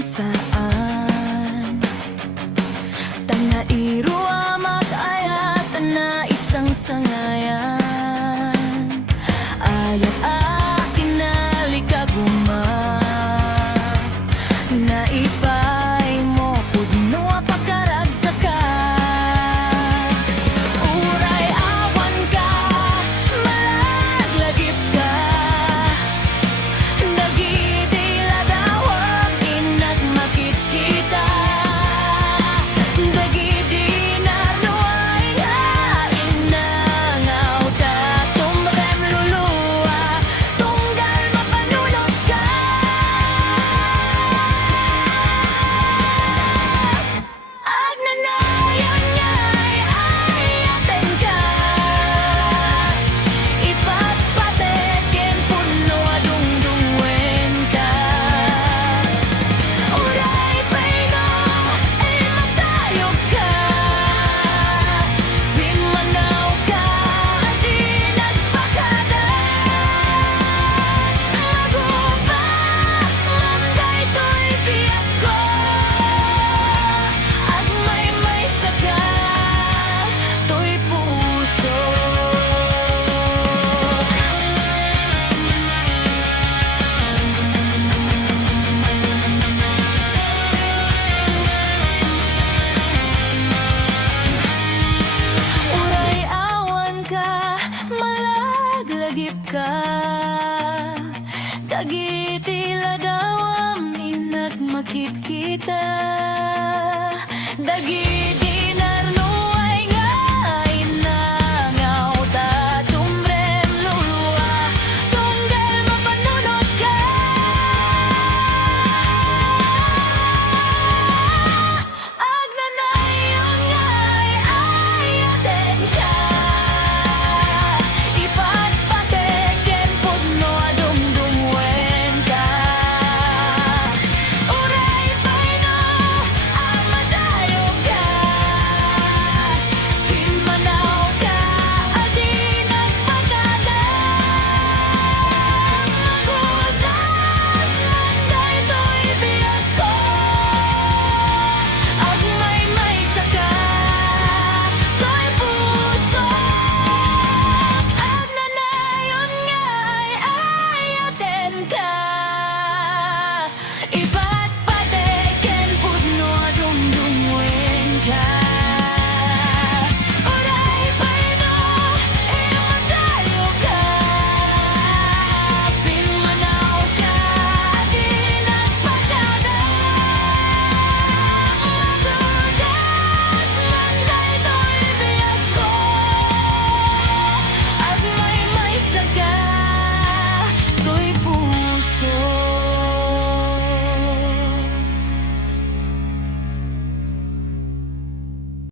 saan tanga iruamak ayat na isang sangayan ayat akin na likaguma na ipay mo pudno pakaragsakan uray awan ka malaglagip ka dagiti ladawag inag makikita dagiti naruay nga inangaw ta tumrem luluwa tunggal mapanunod ka agnanayon nga'y ayaten ka ipagpateken puno adungdungwen ka uray payno ay matayog ka pimanaw ka at di nagpakada magupas manday to'y biyak ko at may saka to'y puso uray awan ka malaglagip ka dagiti ladawam inag makit kita dagiti